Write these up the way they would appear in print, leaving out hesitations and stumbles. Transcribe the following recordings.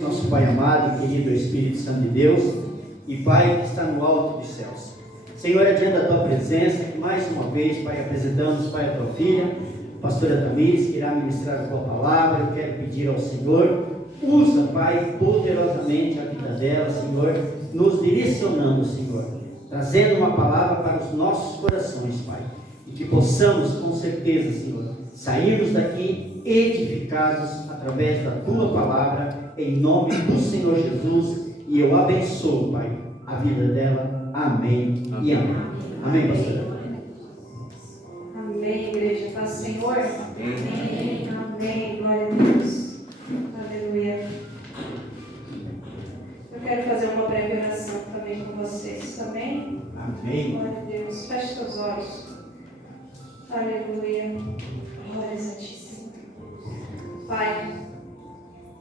Nosso Pai amado e querido Espírito Santo de Deus e Pai que está no alto dos céus. Senhor, é diante da Tua presença, que mais uma vez, Pai, apresentamos, Pai, a Tua filha, a pastora Tamires, que irá ministrar a Tua palavra. Eu quero pedir ao Senhor, usa, Pai, poderosamente a vida dela, Senhor, nos direcionando, Senhor, trazendo uma palavra para os nossos corações, Pai, e que possamos, com certeza, Senhor, sairmos daqui edificados através da Tua palavra, em nome do Senhor Jesus, e eu abençoo, Pai, a vida dela. Amém, amém. E amém. Amém, pastor. Amém, igreja. Paz do Senhor. Amém. Amém. Glória a Deus. Aleluia. Eu quero fazer uma breve oração também com vocês. Amém? Amém. Glória a Deus. Feche seus olhos. Aleluia. Glórias a Ti, Senhor. Pai,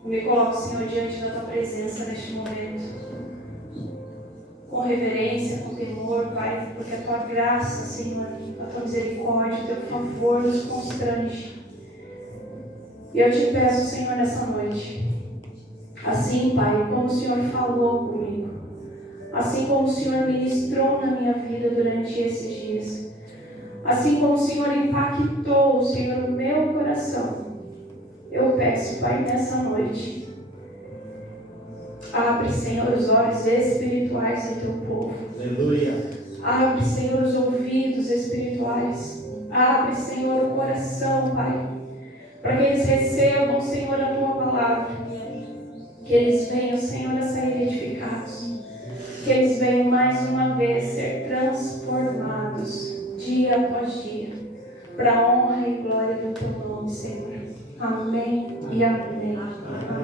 eu me coloco, Senhor, diante da Tua presença neste momento. Com reverência, com temor, Pai, porque a Tua graça, Senhor, a Tua misericórdia, o Teu favor nos constrange. E eu te peço, Senhor, nessa noite, assim, Pai, como o Senhor falou comigo, assim como o Senhor ministrou na minha vida durante esses dias, assim como o Senhor impactou, Senhor, o meu coração, eu peço, Pai, nessa noite, abre, Senhor, os olhos espirituais do Teu povo. Aleluia. Abre, Senhor, os ouvidos espirituais. Abre, Senhor, o coração, Pai, para que eles recebam, Senhor, a Tua palavra. Que eles venham, Senhor, a sair edificados. Que eles venham mais uma vez ser transformados, dia após dia, para a honra e glória do Teu nome, Senhor. Amém e amém.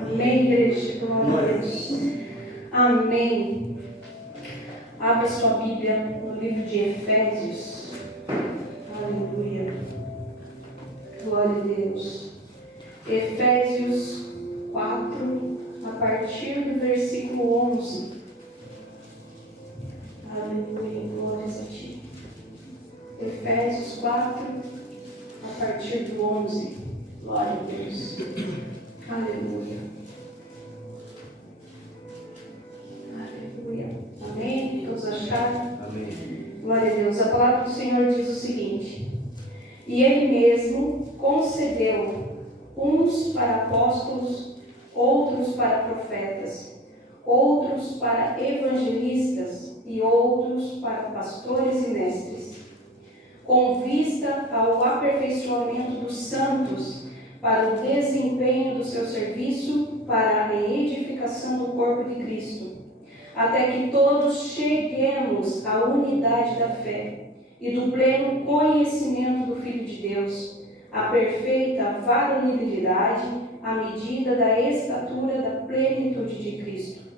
Amém, igreja. Glória a Deus. Amém. Abra sua Bíblia no livro de Efésios. Aleluia. Glória a Deus. Efésios 4, a partir do versículo 11. Aleluia. Glórias a Ti. Efésios 4, a partir do 11. Glória a Deus. Aleluia. Aleluia. Amém? Todos acharam? Amém. Glória a Deus. A palavra do Senhor diz o seguinte: e Ele mesmo concedeu uns para apóstolos, outros para profetas, outros para evangelistas e outros para pastores e mestres, com vista ao aperfeiçoamento dos santos, para o desempenho do seu serviço, para a edificação do corpo de Cristo, até que todos cheguemos à unidade da fé e do pleno conhecimento do Filho de Deus, à perfeita varonilidade, à medida da estatura da plenitude de Cristo,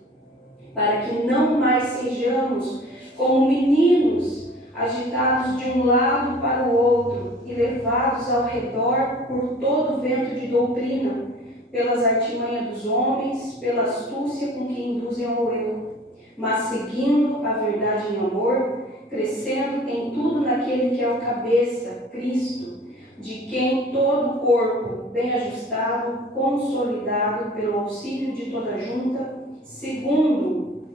para que não mais sejamos como meninos, agitados de um lado para o outro e levados ao redor por todo o vento de doutrina, pelas artimanhas dos homens, pela astúcia com que induzem ao erro, mas seguindo a verdade em amor, crescendo em tudo naquele que é o cabeça, Cristo, de quem todo o corpo, bem ajustado, consolidado pelo auxílio de toda a junta, segundo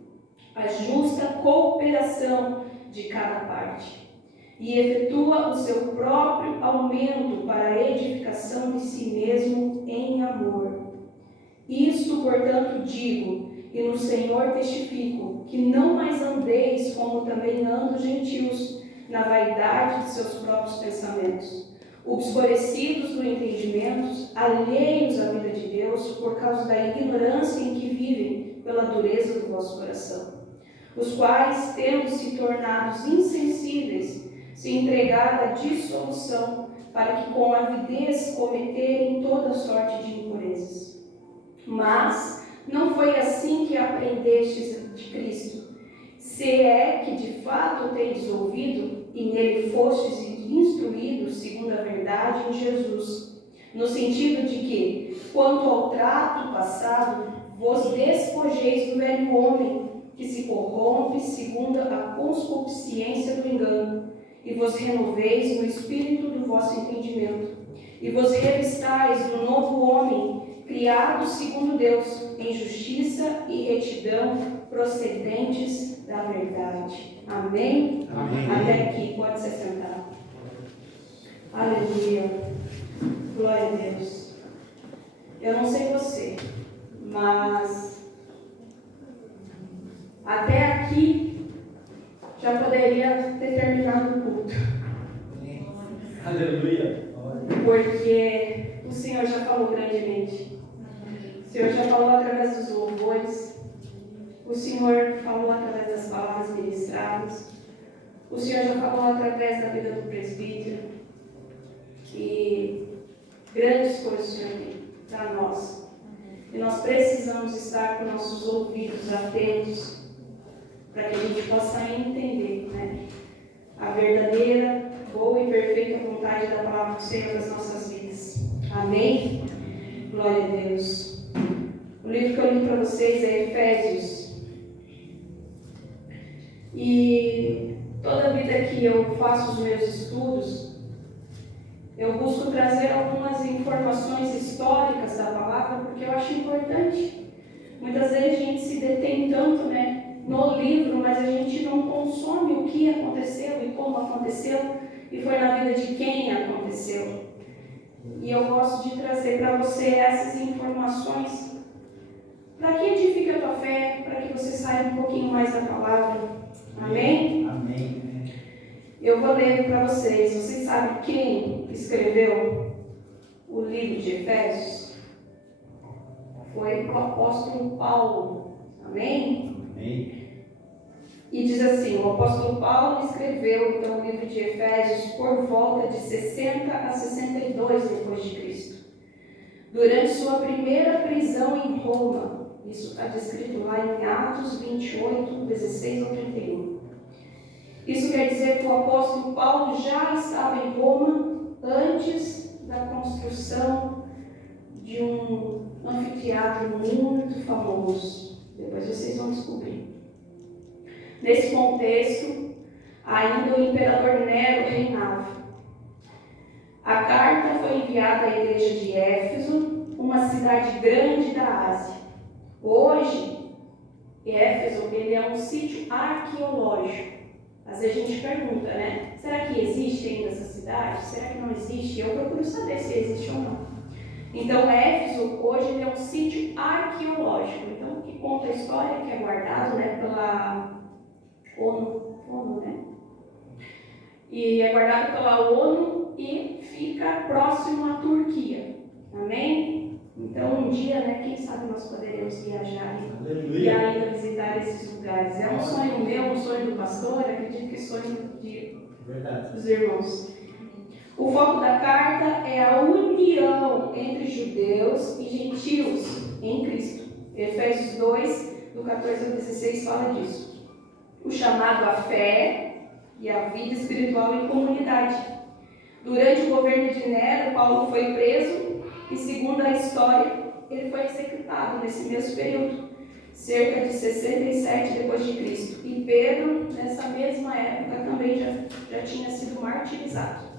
a justa cooperação de cada parte, e efetua o seu próprio aumento para a edificação de si mesmo em amor. Isto, portanto, digo, e no Senhor testifico, que não mais andeis como também andam os gentios, na vaidade de seus próprios pensamentos, obscurecidos do entendimento, alheios à vida de Deus, por causa da ignorância em que vivem, pela dureza do vosso coração, os quais, tendo se tornados insensíveis, se entregaram à dissolução, para que com avidez cometerem toda sorte de impurezas. Mas não foi assim que aprendestes de Cristo, se é que de fato o tendes ouvido, e nele fostes instruídos segundo a verdade em Jesus, no sentido de que, quanto ao trato passado, vos despojeis do velho homem, que se corrompe segundo a concupiscência do engano, e vos renoveis no espírito do vosso entendimento, e vos revistais do novo homem, criado segundo Deus, em justiça justiça e retidão procedentes da verdade. Amém? Amém. Até aqui, pode se sentar. Aleluia. Glória a Deus. Eu não sei você, mas até aqui já poderia ter terminado o culto. Aleluia. Porque o Senhor já falou grandemente. O Senhor já falou através dos louvores. O Senhor falou através das palavras ministradas. O Senhor já falou através da vida do presbítero. E grandes coisas o Senhor tem para nós. E nós precisamos estar com nossos ouvidos atentos para que a gente possa entender, né, a verdadeira, boa e perfeita vontade da palavra do Senhor nas nossas vidas. Amém? Glória a Deus. O livro que eu li para vocês é Efésios. E toda vida que eu faço os meus estudos, eu busco trazer algumas informações históricas da palavra, porque eu acho importante. Muitas vezes a gente se detém tanto, né, no livro, mas a gente não consome o que aconteceu e como aconteceu, e foi na vida de quem aconteceu. E eu gosto de trazer para você essas informações para que edifique a tua fé, para que você saiba um pouquinho mais da palavra. Amém? Amém. Eu vou ler para vocês. Vocês sabem quem escreveu o livro de Efésios? Foi o apóstolo Paulo. Amém? Amém. E diz assim: o apóstolo Paulo escreveu então o livro de Efésios por volta de 60 a 62 depois de Cristo. Durante sua primeira prisão em Roma. Isso está descrito lá em Atos 28, 16 ao 31. Isso quer dizer que o apóstolo Paulo já estava em Roma antes da construção de um anfiteatro muito famoso. Depois vocês vão descobrir. Nesse contexto, ainda o imperador Nero reinava. A carta foi enviada à igreja de Éfeso, uma cidade grande da Ásia. Hoje, Éfeso ele é um sítio arqueológico. Às vezes a gente pergunta, né? Será que existe ainda essa cidade? Será que não existe? Eu procuro saber se existe ou não. Então, Éfeso, hoje, ele é um sítio arqueológico. Então, que conta a história, que é guardado, né, pela ONU, né? E é guardado pela ONU e fica próximo à Turquia. Amém? Então, um dia, né, quem sabe nós poderemos viajar e ainda visitar esses lugares. É um sonho meu, um sonho do pastor, acredito que sonho dos irmãos. O foco da carta é a união entre judeus e gentios em Cristo. Efésios 2, do 14 ao 16, fala disso. O chamado à fé e à vida espiritual em comunidade. Durante o governo de Nero, Paulo foi preso e, segundo a história, ele foi executado nesse mesmo período, cerca de 67 depois de Cristo. E Pedro, nessa mesma época, também já tinha sido martirizado.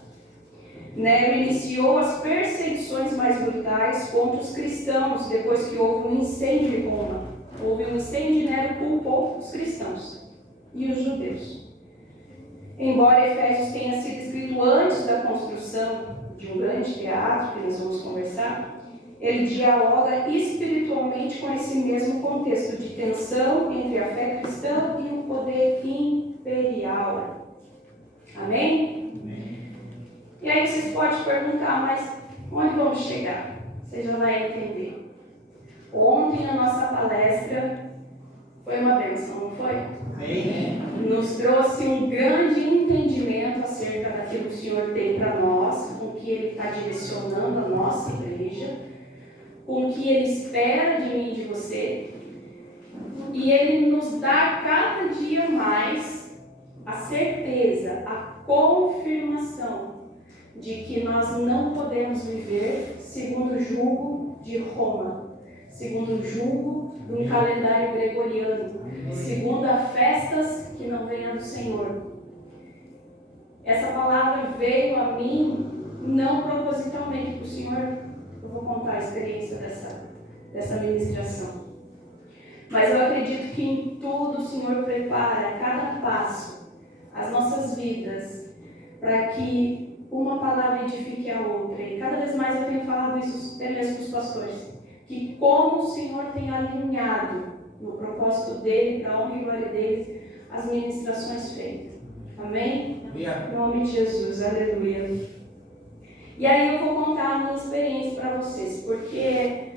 Nero iniciou as perseguições mais brutais contra os cristãos depois que houve um incêndio em Roma. Houve um incêndio e Nero culpou os cristãos e os judeus. Embora Efésios tenha sido escrito antes da construção de um grande teatro, que nós vamos conversar, ele dialoga espiritualmente com esse mesmo contexto de tensão entre a fé cristã e o poder imperial. Amém? Amém. E aí vocês podem perguntar, mas onde vamos chegar? Você já vai entender. Ontem a nossa palestra foi uma bênção, não foi? Amém. Nos trouxe um grande entendimento acerca daquilo que o Senhor tem para nós, com que Ele está direcionando a nossa igreja, com o que Ele espera de mim e de você. E Ele nos dá cada dia mais a certeza, a confirmação de que nós não podemos viver segundo o jugo de Roma, segundo o jugo de um calendário gregoriano, segundo a festas que não venham do Senhor. Essa palavra veio a mim não propositalmente, porque o Senhor, eu vou contar a experiência dessa ministração. acredito que em tudo o Senhor prepara cada passo, as nossas vidas, para que uma palavra edifique a outra. E cada vez mais eu tenho falado isso até mesmo com os pastores, que como o Senhor tem alinhado no propósito dele, para a honra e glória dele, as ministrações feitas. Amém? Em nome de Jesus, aleluia. E aí eu vou contar a minha experiência para vocês, porque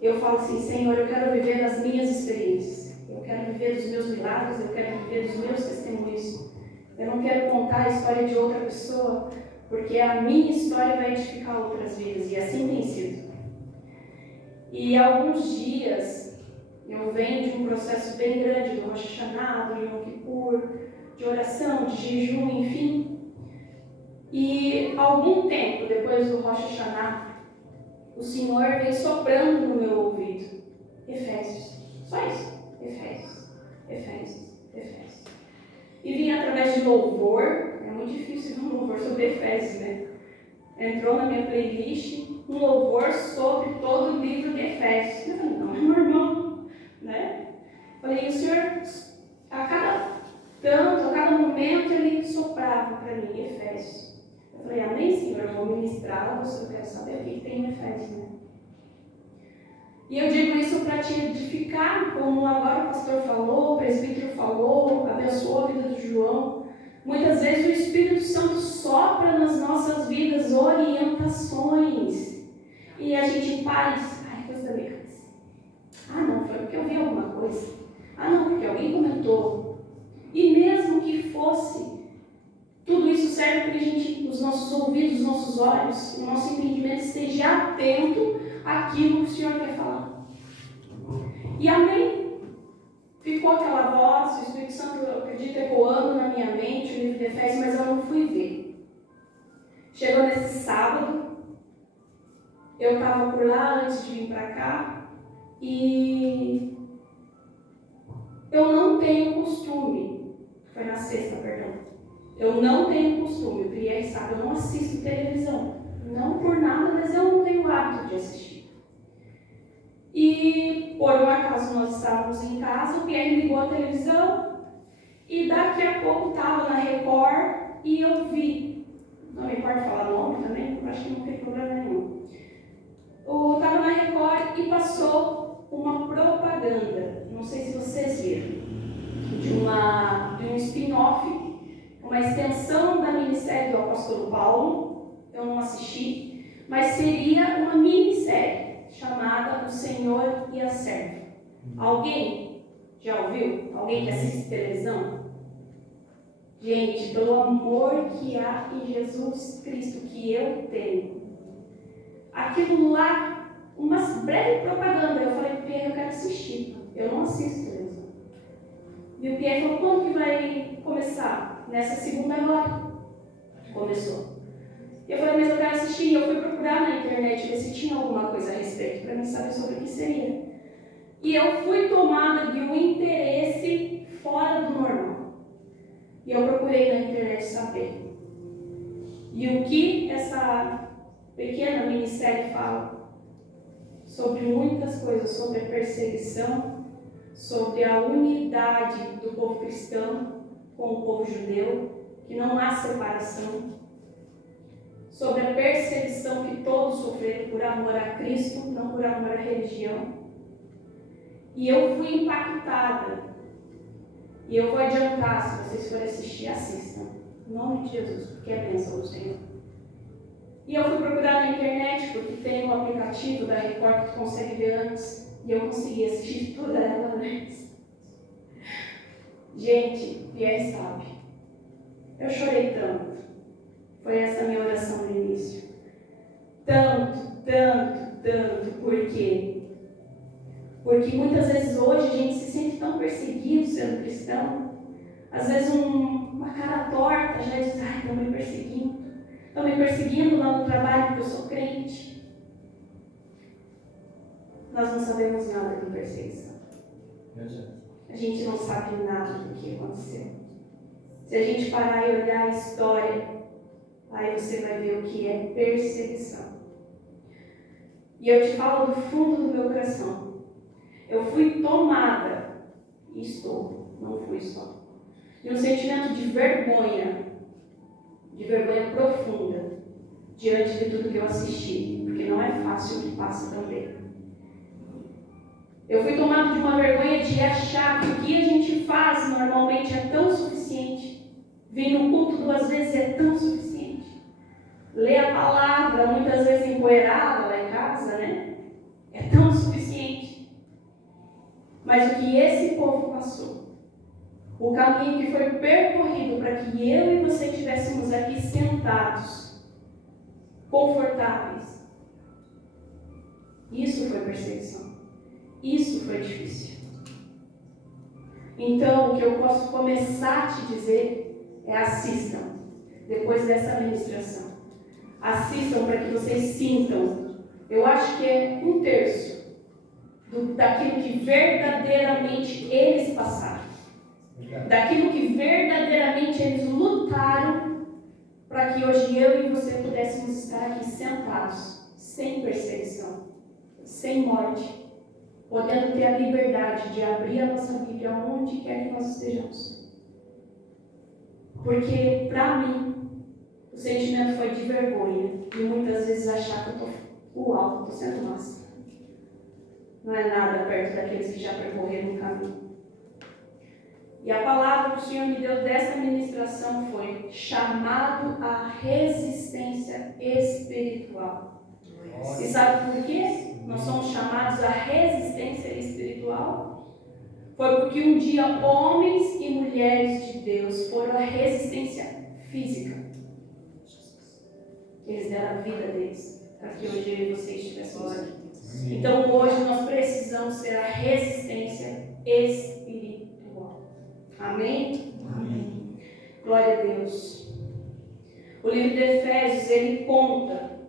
eu falo assim, Senhor, eu quero viver das minhas experiências, eu quero viver dos meus milagres, eu quero viver dos meus testemunhos. Eu não quero contar a história de outra pessoa, porque a minha história vai edificar outras vidas, e assim tem sido. E há alguns dias eu venho de um processo bem grande do Rosh Hashanah, do Yom Kippur, de oração, de jejum, enfim. E algum tempo depois do Rosh Hashanah, o Senhor veio soprando no meu ouvido: Efésios. Só isso. Efésios, Efésios, Efésios. E vinha através de louvor. É muito difícil ver um louvor sobre Efésios, né? Entrou na minha playlist um louvor sobre todo o livro de Efésios. Eu falei, não é normal, né? Falei, e o Senhor, a cada momento, ele soprava para mim, Efésios. Eu falei, amém, Senhor, eu vou ministrar, eu quero saber o que tem em Efésios, né? E eu digo isso para te edificar, como agora o pastor falou, o presbítero falou, abençoou a vida do João. Muitas vezes o Espírito Santo sopra nas nossas vidas orientações. E a gente para e diz, ai, coisa da minha cabeça. Ah, não, foi porque eu vi alguma coisa. Ah, não, porque alguém comentou. E mesmo que fosse, tudo isso serve para que a gente, os nossos ouvidos, os nossos olhos, o nosso entendimento esteja atento àquilo que o Senhor quer falar. E amém. Ficou aquela voz, o Espírito Santo, eu acredito, ecoando na minha mente, o livro de Efésios, mas eu não fui ver. Chegou nesse sábado, eu estava por lá antes de vir para cá, e eu não tenho costume, foi na sexta, perdão, eu não tenho costume, o Prié sabe, eu não assisto televisão, não por nada, mas eu não tenho hábito de assistir. E por um acaso nós estávamos em casa, o Pierre ligou a televisão e daqui a pouco estava na Record e eu vi, não me importa falar nome também, eu acho que não tem problema nenhum. Estava na Record e passou uma propaganda, não sei se vocês viram, de um spin-off, uma extensão da minissérie do apóstolo Paulo. Eu não assisti, mas seria uma minissérie chamada O Senhor e a Serva. Alguém já ouviu? Alguém que assiste televisão? Gente, pelo amor que há em Jesus Cristo que eu tenho, aquilo lá, uma breve propaganda, eu falei pro Pierre, eu quero assistir, eu não assisto televisão. E o Pierre falou, quando que vai começar? Nessa segunda agora. Começou. Eu falei, mas eu quero assistir. Eu fui procurar na internet ver se tinha alguma coisa a respeito, para mim saber sobre o que seria. E eu fui tomada de um interesse fora do normal. E eu procurei na internet saber. E o que essa pequena minissérie fala? Sobre muitas coisas, sobre a perseguição, sobre a unidade do povo cristão com o povo judeu, que não há separação. Sobre a perseguição que todos sofreram por amor a Cristo, não por amor à religião. E eu fui impactada. E eu vou adiantar, se vocês forem assistir, assistam. Em nome de Jesus, porque é a bênção do Senhor. E eu fui procurar na internet, porque tem um aplicativo da Record que tu consegue ver antes. E eu consegui assistir toda ela antes. Gente, Pierre sabe. Eu chorei tanto. Foi essa minha oração no início. Tanto, tanto, tanto. Por quê? Porque muitas vezes hoje a gente se sente tão perseguido sendo cristão. Às vezes uma cara torta já diz, ai, estão me perseguindo. Estão me perseguindo lá no trabalho porque eu sou crente. Nós não sabemos nada de perseguição. A gente não sabe nada do que aconteceu. Se a gente parar e olhar a história, aí você vai ver o que é perseguição. E eu te falo do fundo do meu coração. Eu fui tomada E estou, não fui só. E um sentimento de vergonha profunda, diante de tudo que eu assisti, porque não é fácil o que passa também. Eu fui tomado de uma vergonha de achar que o que a gente faz normalmente é tão suficiente. Vir no culto 2 vezes é tão suficiente. Ler a palavra, muitas vezes empoeirada lá em casa, né? É tão suficiente. Mas o que esse povo passou, o caminho que foi percorrido para que eu e você estivéssemos aqui sentados, confortáveis, isso foi perseguição. Isso foi difícil. Então, o que eu posso começar a te dizer é: assistam, depois dessa ministração. Assistam para que vocês sintam. Eu acho que é 1/3 daquilo que verdadeiramente eles passaram. Daquilo que verdadeiramente eles lutaram para que hoje eu e você pudéssemos estar aqui sentados, sem perseguição, sem morte, podendo ter a liberdade de abrir a nossa Bíblia onde quer que nós estejamos. Porque, para mim, o sentimento foi de vergonha e muitas vezes achar que eu estou sendo massa. Não é nada perto daqueles que já percorreram o caminho. E a palavra que o Senhor me deu dessa ministração foi chamado à resistência espiritual. E sabe por quê? Nós somos chamados à resistência espiritual. Foi porque um dia homens e mulheres de Deus foram à resistência física. Eles deram a vida deles para que hoje eu e você estivéssemos aqui. Então hoje nós precisamos ser a resistência espiritual. Amém? Amém. Glória a Deus. O livro de Efésios, ele conta.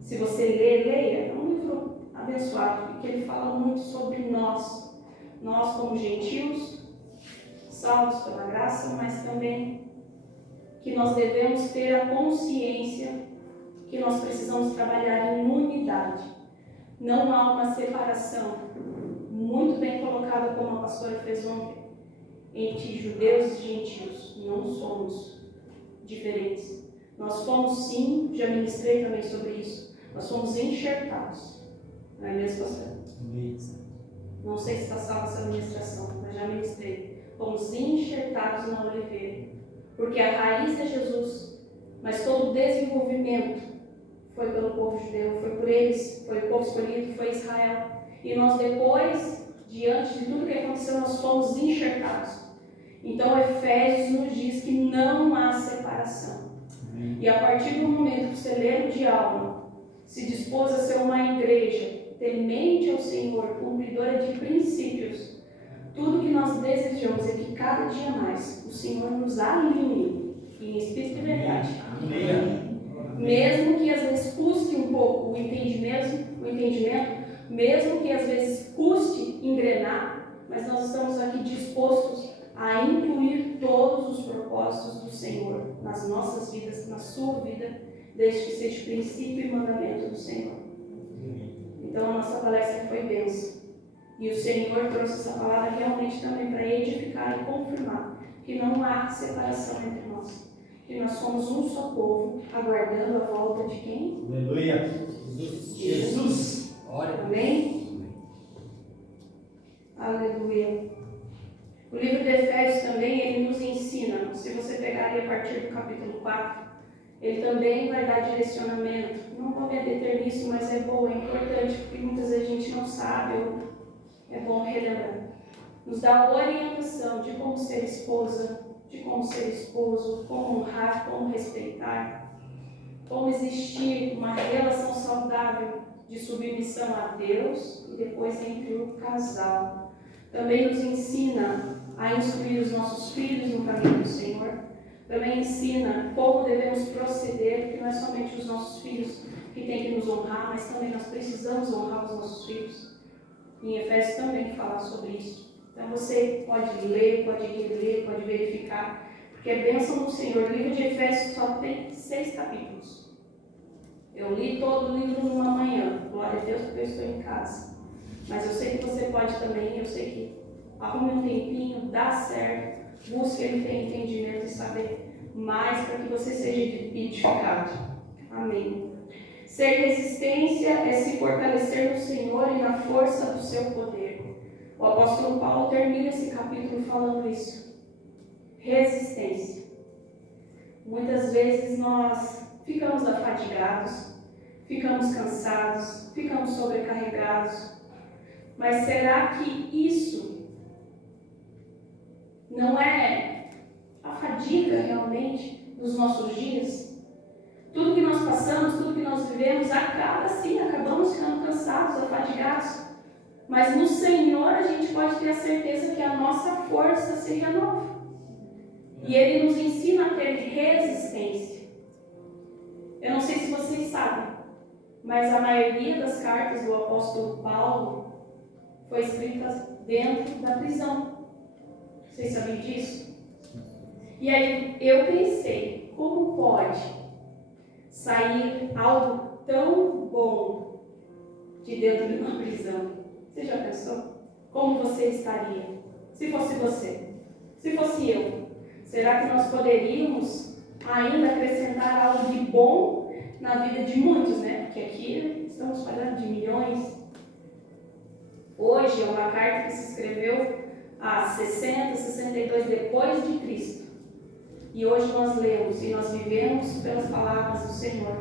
Se você ler, leia. É um livro abençoado, porque ele fala muito sobre nós. Nós como gentios, salvos pela graça, mas também que nós devemos ter a consciência que nós precisamos trabalhar em unidade. Não há uma separação, muito bem colocada como a pastora fez ontem, entre judeus e gentios. Não somos diferentes. Nós fomos, sim, já ministrei também sobre isso, nós fomos enxertados. Não é mesmo, pastor? Não sei se está salva essa ministração, mas já ministrei. Fomos enxertados na oliveira, porque a raiz é Jesus, mas todo o desenvolvimento foi pelo povo judeu, foi por eles, foi o povo escolhido, foi Israel. E nós depois, diante de tudo que aconteceu, nós fomos enxertados. Então Efésios nos diz que não há separação. E a partir do momento que você lê de alma, se dispôs a ser uma igreja temente ao Senhor, cumpridora de princípios, tudo que nós desejamos é que cada dia mais o Senhor nos alinhe em espírito e verdade. Amém. Mesmo que às vezes custe um pouco o entendimento, mesmo que às vezes custe engrenar, mas nós estamos aqui dispostos a incluir todos os propósitos do Senhor nas nossas vidas, na sua vida, desde que seja princípio e mandamento do Senhor. Então a nossa palestra foi bênção. E o Senhor trouxe essa palavra realmente também para edificar e confirmar que não há separação entre nós. Que nós somos um só povo, aguardando a volta de quem? Aleluia. Jesus. Amém? Aleluia. O livro de Efésios também, ele nos ensina. Se você pegar ali a partir do capítulo 4, ele também vai dar direcionamento. Não vou me deter nisso, mas é bom, é importante, porque muitas vezes a gente não sabe, ou é bom relembrar. Nos dá orientação de como ser esposa, de como ser esposo, como honrar, como respeitar, como existir uma relação saudável de submissão a Deus e depois entre o casal. Também nos ensina a instruir os nossos filhos no caminho do Senhor. Também ensina como devemos proceder, porque não é somente os nossos filhos que têm que nos honrar, mas também nós precisamos honrar os nossos filhos. Em Efésios também fala sobre isso. Então você pode ler, pode reler, pode verificar, porque é bênção do Senhor. O livro de Efésios só tem 6 capítulos. Eu li todo o livro numa manhã, glória a Deus porque eu estou em casa. Mas eu sei que você pode também, eu sei que arrume um tempinho, dá certo, busque Ele ter entendimento e saber mais para que você seja edificado. Amém. Ser resistência é se fortalecer no Senhor e na força do seu poder. O apóstolo Paulo termina esse capítulo falando isso. Resistência. Muitas vezes nós ficamos afadigados, ficamos cansados, ficamos sobrecarregados. Mas será que isso não é a fadiga realmente dos nossos dias? Tudo que nós passamos, tudo que nós vivemos, acabamos ficando cansados, afadigados. Mas no Senhor a gente pode ter a certeza que a nossa força se renova. E Ele nos ensina a ter resistência. Eu não sei se vocês sabem, mas a maioria das cartas do apóstolo Paulo foi escrita dentro da prisão. Vocês sabiam disso? E aí eu pensei, como pode sair algo tão bom de dentro de uma prisão? Você já pensou? Como você estaria? Se fosse você? Se fosse eu? Será que nós poderíamos ainda acrescentar algo de bom na vida de muitos, né? Porque aqui estamos falando de milhões. Hoje é uma carta que se escreveu há 60, 62 depois de Cristo. E hoje nós lemos e nós vivemos pelas palavras do Senhor.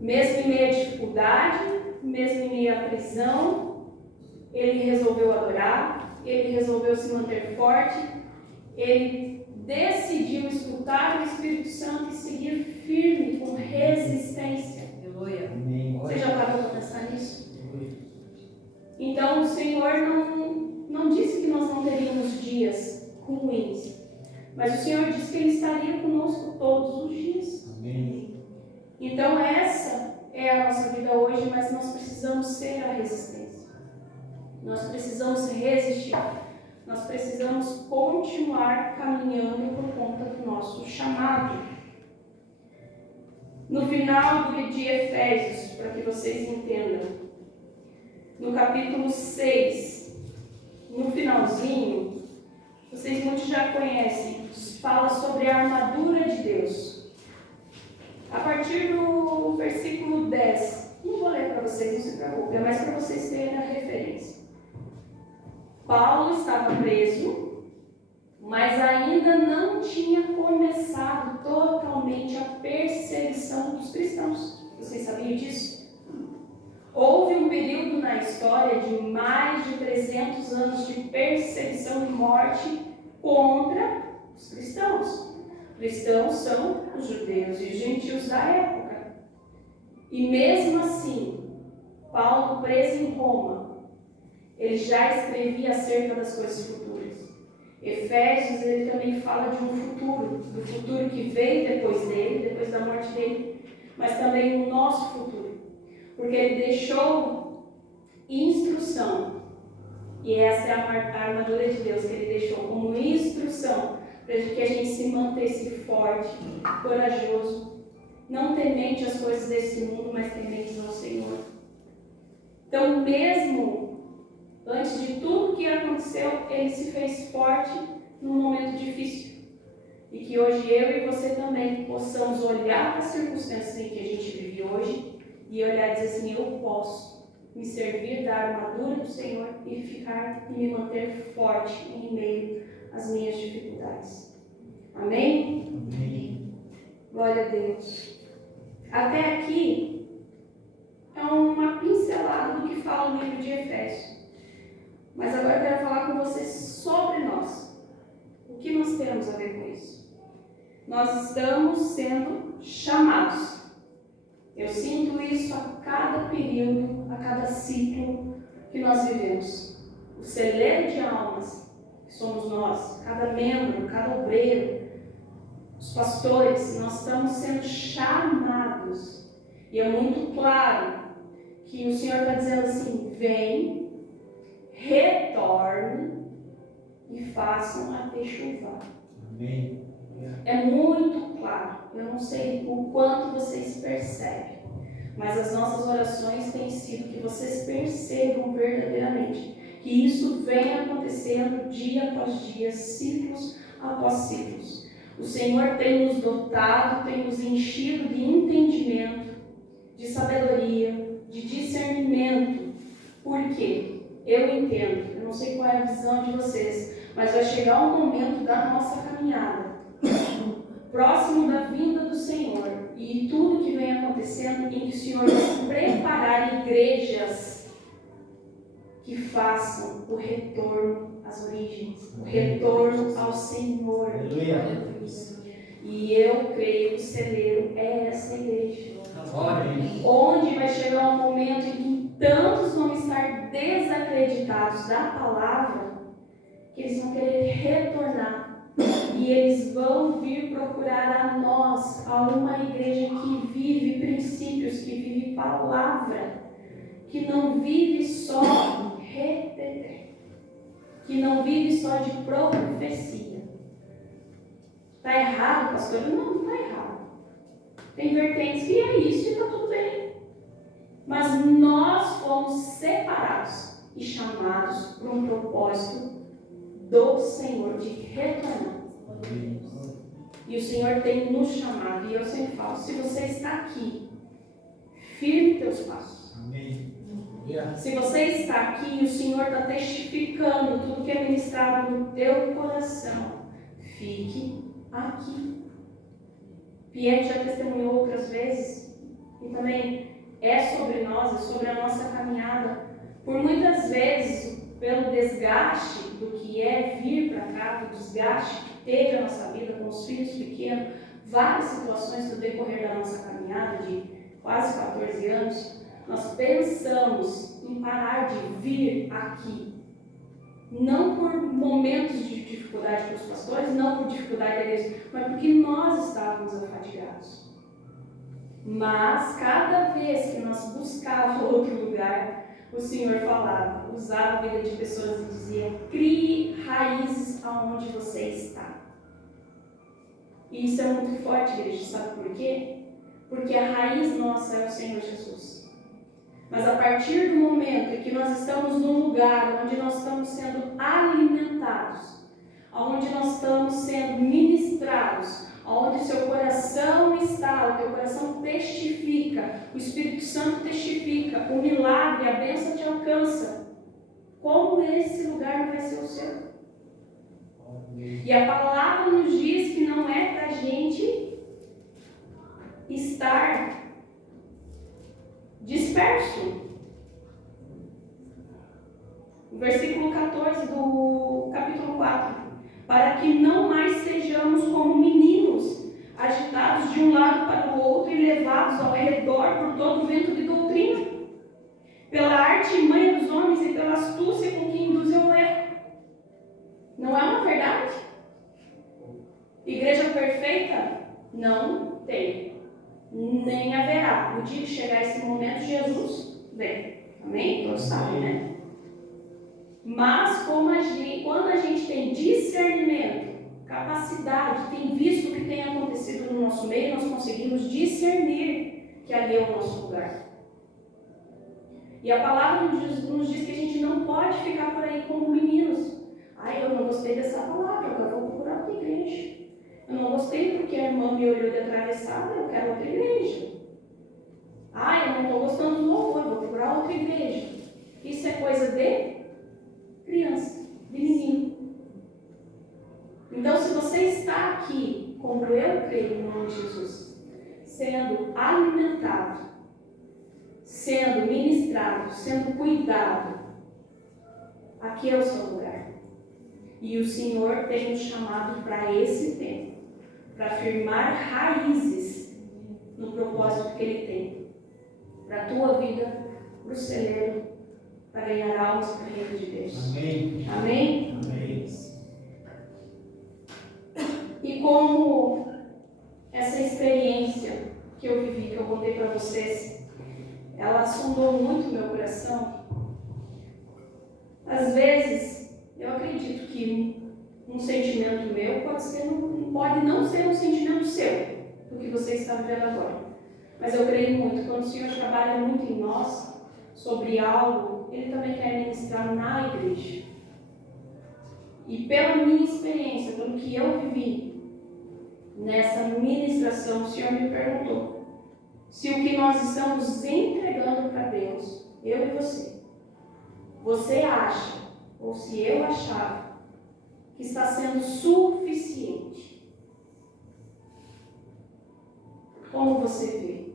Mesmo em meio à dificuldade, mesmo em meio à prisão, Ele resolveu adorar, Ele resolveu se manter forte, Ele decidiu escutar o Espírito Santo e seguir firme, com resistência. Você já parou para pensar nisso? Então o Senhor não disse que nós não teríamos dias ruins, mas o Senhor disse que Ele estaria conosco todos os dias. Amém. Então essa é a nossa vida hoje, mas nós precisamos ser a resistência. Nós precisamos resistir. Nós precisamos continuar caminhando por conta do nosso chamado. No final de Efésios, para que vocês entendam, no capítulo 6, no finalzinho, vocês muitos já conhecem, fala sobre a armadura de Deus. A partir do versículo 10, não vou ler para vocês, não se preocupem, é mais para vocês terem a referência. Paulo estava preso, mas ainda não tinha começado totalmente a perseguição dos cristãos. Vocês sabiam disso? Houve um período na história de mais de 300 anos de perseguição e morte contra os cristãos. Cristãos são os judeus e os gentios da época. E mesmo assim, Paulo, preso em Roma, ele já escrevia acerca das coisas futuras. Efésios, ele também fala de um futuro, do futuro que veio depois dele, depois da morte dele, mas também o nosso futuro. Porque ele deixou instrução, e essa é a armadura de Deus que ele deixou como instrução, para que a gente se mantesse forte, corajoso, não temente as coisas desse mundo, mas temente ao Senhor. Então, mesmo antes de tudo que aconteceu, ele se fez forte num momento difícil. E que hoje eu e você também possamos olhar para as circunstâncias em que a gente vive hoje e olhar e dizer assim, eu posso me servir da armadura do Senhor e me manter forte em meio às minhas dificuldades. Amém? Amém. Glória a Deus. Até aqui é uma pincelada do que fala o livro de Efésios. Mas agora eu quero falar com vocês sobre nós. O que nós temos a ver com isso? Nós estamos sendo chamados. Eu sinto isso a cada período, a cada ciclo que nós vivemos. O celeiro de almas, que somos nós, cada membro, cada obreiro, os pastores, nós estamos sendo chamados. E é muito claro que o Senhor está dizendo assim, vem, retorne e façam a chuvar. Amém. É muito claro. Eu não sei o quanto vocês percebem, mas as nossas orações têm sido que vocês percebam verdadeiramente que isso venha acontecendo dia após dia, ciclos após ciclos. O Senhor tem nos dotado, tem nos enchido de entendimento, de sabedoria, de discernimento. Por quê? Eu entendo, eu não sei qual é a visão de vocês, mas vai chegar um momento da nossa caminhada, próximo da vinda do Senhor, e tudo que vem acontecendo, em que o Senhor vai preparar igrejas que façam o retorno às origens, o retorno ao Senhor. E eu creio que o celeiro é essa igreja. Onde vai chegar um momento em que tantos vão estar desacreditados da palavra, que eles vão querer retornar. E eles vão vir procurar a nós, a uma igreja que vive princípios, que vive palavra, que não vive só reteté, que não vive só de profecia. Está errado, pastor? Não, não está errado. Tem vertentes que é isso e está tudo bem. Mas nós fomos separados e chamados para um propósito do Senhor de retornar. E o Senhor tem nos chamado, e eu sempre falo, se você está aqui, firme teus passos. Amém. Se você está aqui e o Senhor está testificando tudo que é ministrado no teu coração, fique aqui. Pierre já testemunhou outras vezes, e também é sobre nós, é sobre a nossa caminhada. Por muitas vezes, pelo desgaste do que é vir para cá, do desgaste que teve a nossa vida com os filhos pequenos, várias situações no decorrer da nossa caminhada de quase 14 anos, nós pensamos em parar de vir aqui. Não por momentos de dificuldade com os pastores, não por dificuldade da igreja, mas porque nós estávamos afadigados. Mas cada vez que nós buscávamos outro lugar, o Senhor falava, usava a vida de pessoas e dizia: crie raízes aonde você está. E isso é muito forte, igreja, sabe por quê? Porque a raiz nossa é o Senhor Jesus. Mas a partir do momento em que nós estamos num lugar onde nós estamos sendo alimentados, onde nós estamos sendo ministrados, onde o seu coração está, o teu coração testifica, o Espírito Santo testifica, o milagre, a bênção te alcança, como esse lugar não vai ser o seu? E a palavra nos diz que não é para a gente estar disperso. O versículo 14 do capítulo 4. Para que não mais sejamos como meninos, agitados de um lado para o outro e levados ao redor por todo o vento de doutrina, pela artimanha dos homens e pela astúcia com que induzem ao erro. Não é uma verdade? Igreja perfeita? Não tem. Nem haverá. No dia que chegar esse momento, Jesus vem. Amém? Todos sabem, né? Mas quando a gente tem discernimento, capacidade, tem visto o que tem acontecido no nosso meio, nós conseguimos discernir que ali é o nosso lugar. E a palavra nos diz que a gente não pode ficar por aí como meninos. Eu não gostei dessa palavra, eu vou procurar outra igreja. Eu não gostei porque a irmã me olhou de atravessada, eu quero outra igreja. Eu não estou gostando do louvor, eu vou procurar outra igreja. Isso é coisa de criança, de menino. Então, se você está aqui, como eu creio no nome de Jesus, sendo alimentado, sendo ministrado, sendo cuidado, aqui é o seu lugar. E o Senhor tem nos chamado para esse tempo, para firmar raízes no propósito que Ele tem, para a tua vida, para o celeiro, para ganhar almas para o reino de Deus. Amém. Amém? Amém. E como essa experiência que eu vivi, que eu contei para vocês, ela sondou muito o meu coração. Às vezes, eu acredito que um sentimento meu pode não ser um sentimento seu, do que você está vivendo agora. Mas eu creio muito, quando o Senhor trabalha muito em nós, sobre algo Ele também quer ministrar na igreja. E pela minha experiência, pelo que eu vivi nessa ministração, o Senhor me perguntou se o que nós estamos entregando para Deus, eu e você acha, ou se eu achava, que está sendo suficiente. Como você vê?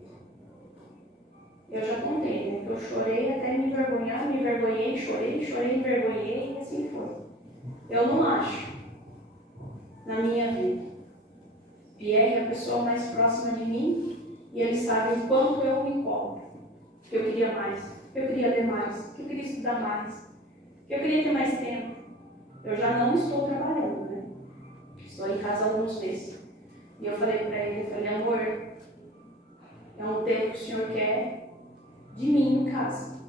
Eu já contei, né? Eu chorei até me envergonhar, me envergonhei, chorei, me envergonhei, e assim foi. Eu não acho, na minha vida. Pierre é a pessoa mais próxima de mim e ele sabe o quanto eu me cobro. Que eu queria mais, que eu queria ler mais, que eu queria estudar mais, que eu queria ter mais tempo. Eu já não estou trabalhando, né? Estou em casa alguns meses. E eu falei para ele, amor, é um tempo que o Senhor quer de mim em casa.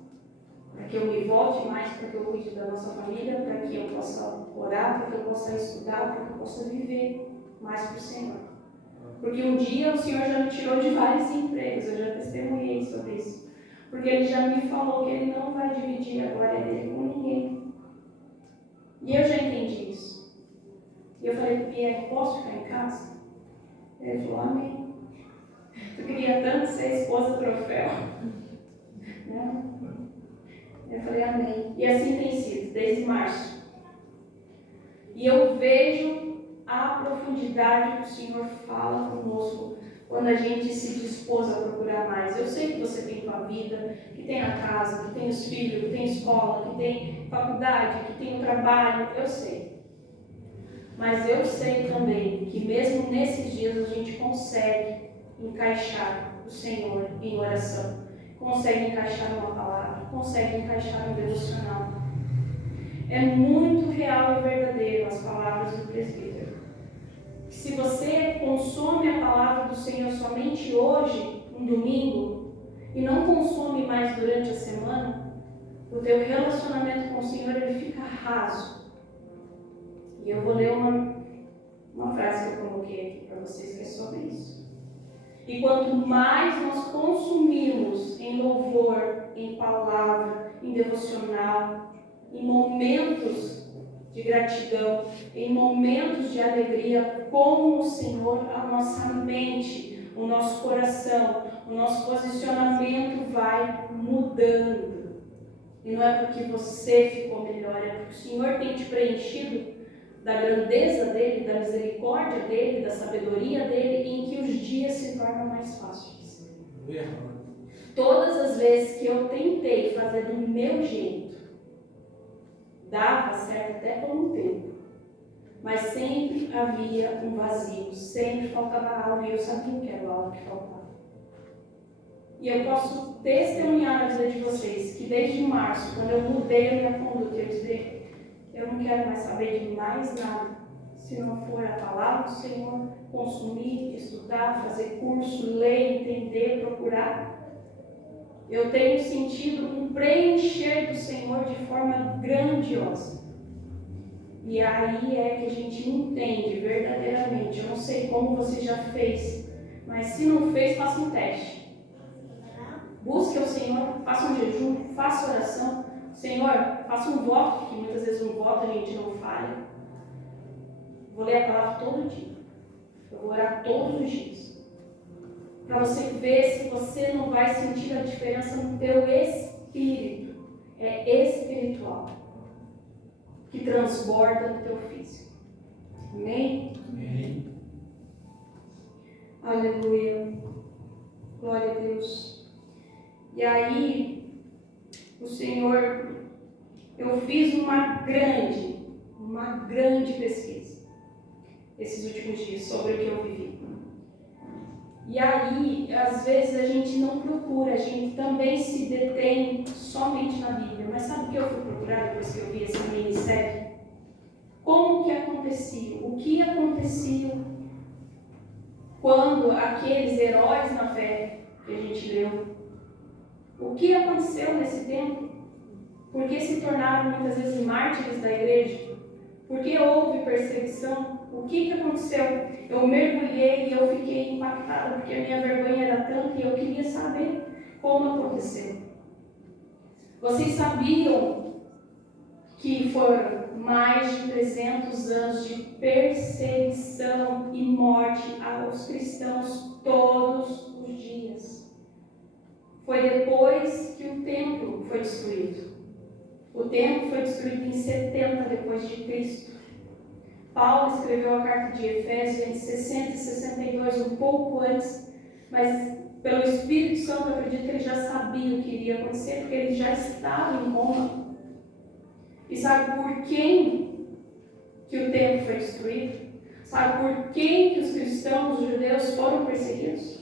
Para que eu me volte mais, para que eu cuide da nossa família, para que eu possa orar, para que eu possa estudar, para que eu possa viver mais para o Senhor. Porque um dia o Senhor já me tirou de vários empregos, eu já testemunhei sobre isso. Porque Ele já me falou que Ele não vai dividir a glória dele com ninguém. E eu já entendi isso. E eu falei para Pierre, posso ficar em casa? Ele falou, amém. Tu queria tanto ser esposa troféu. Não. Eu falei, amém. E assim tem sido, desde março. E eu vejo a profundidade que o Senhor fala conosco quando a gente se dispôs a procurar mais. Eu sei que você tem tua vida, que tem a casa, que tem os filhos, que tem escola, que tem faculdade, que tem o trabalho, eu sei. Mas eu sei também que mesmo nesses dias a gente consegue encaixar o Senhor em oração. Consegue encaixar uma palavra, consegue encaixar um devocional. É muito real e verdadeiro as palavras do presbítero. Se você consome a palavra do Senhor somente hoje, um domingo, e não consome mais durante a semana, o teu relacionamento com o Senhor ele fica raso. E eu vou ler uma frase que eu coloquei aqui para vocês que é sobre isso. E quanto mais nós consumimos em louvor, em palavra, em devocional, em momentos de gratidão, em momentos de alegria com o Senhor, a nossa mente, o nosso coração, o nosso posicionamento vai mudando. E não é porque você ficou melhor, é porque o Senhor tem te preenchido da grandeza dele, da misericórdia dele, da sabedoria dele, em que os dias se tornam mais fáceis. Todas as vezes que eu tentei fazer do meu jeito, dava certo até por um tempo, mas sempre havia um vazio, sempre faltava algo, e eu sabia que era algo que faltava. E eu posso testemunhar na vida de vocês que desde março, quando eu mudei a minha conduta, eu disse, eu não quero mais saber de mais nada, se não for a palavra do Senhor, consumir, estudar, fazer curso, ler, entender, procurar. Eu tenho sentido um preencher do Senhor de forma grandiosa. E aí é que a gente entende verdadeiramente. Eu não sei como você já fez, mas se não fez, faça um teste. Busque ao Senhor, faça um jejum, faça oração. Senhor, faça um voto, porque muitas vezes um voto a gente não falha. Vou ler a palavra todo dia. Eu vou orar todos os dias. Para você ver se você não vai sentir a diferença no teu espírito. É espiritual. Que transborda no teu físico. Amém? Amém. Aleluia. Glória a Deus. E aí, o Senhor, eu fiz uma grande pesquisa esses últimos dias sobre o que eu vivi. E aí, às vezes a gente não procura, a gente também se detém somente na Bíblia. Mas sabe o que eu fui procurar depois que eu vi essa minissérie? Como que acontecia? O que acontecia quando aqueles heróis na fé que a gente leu, o que aconteceu nesse tempo? Por que se tornaram muitas vezes mártires da igreja? Por que houve perseguição? O que aconteceu? Eu mergulhei e eu fiquei impactada, porque a minha vergonha era tanta e eu queria saber como aconteceu. Vocês sabiam que foram mais de 300 anos de perseguição e morte aos cristãos todos os dias? Foi depois que o templo foi destruído. O templo foi destruído em 70 depois de Cristo. Paulo escreveu a carta de Efésios entre 60 e 62, um pouco antes, mas pelo Espírito Santo eu acredito que ele já sabia o que iria acontecer, porque ele já estava em Roma. E sabe por quem que o templo foi destruído? Sabe por quem que os cristãos, os judeus foram perseguidos?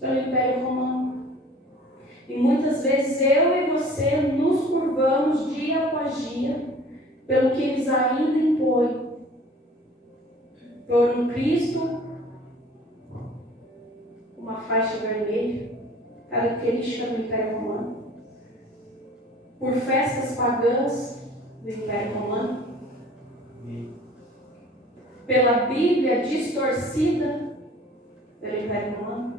Pelo Império Romano. E muitas vezes eu e você nos curvamos dia após dia pelo que eles ainda impõem. Por um Cristo, uma faixa vermelha, característica do Império Romano. Por festas pagãs do Império Romano. Pela Bíblia distorcida pelo Império Romano.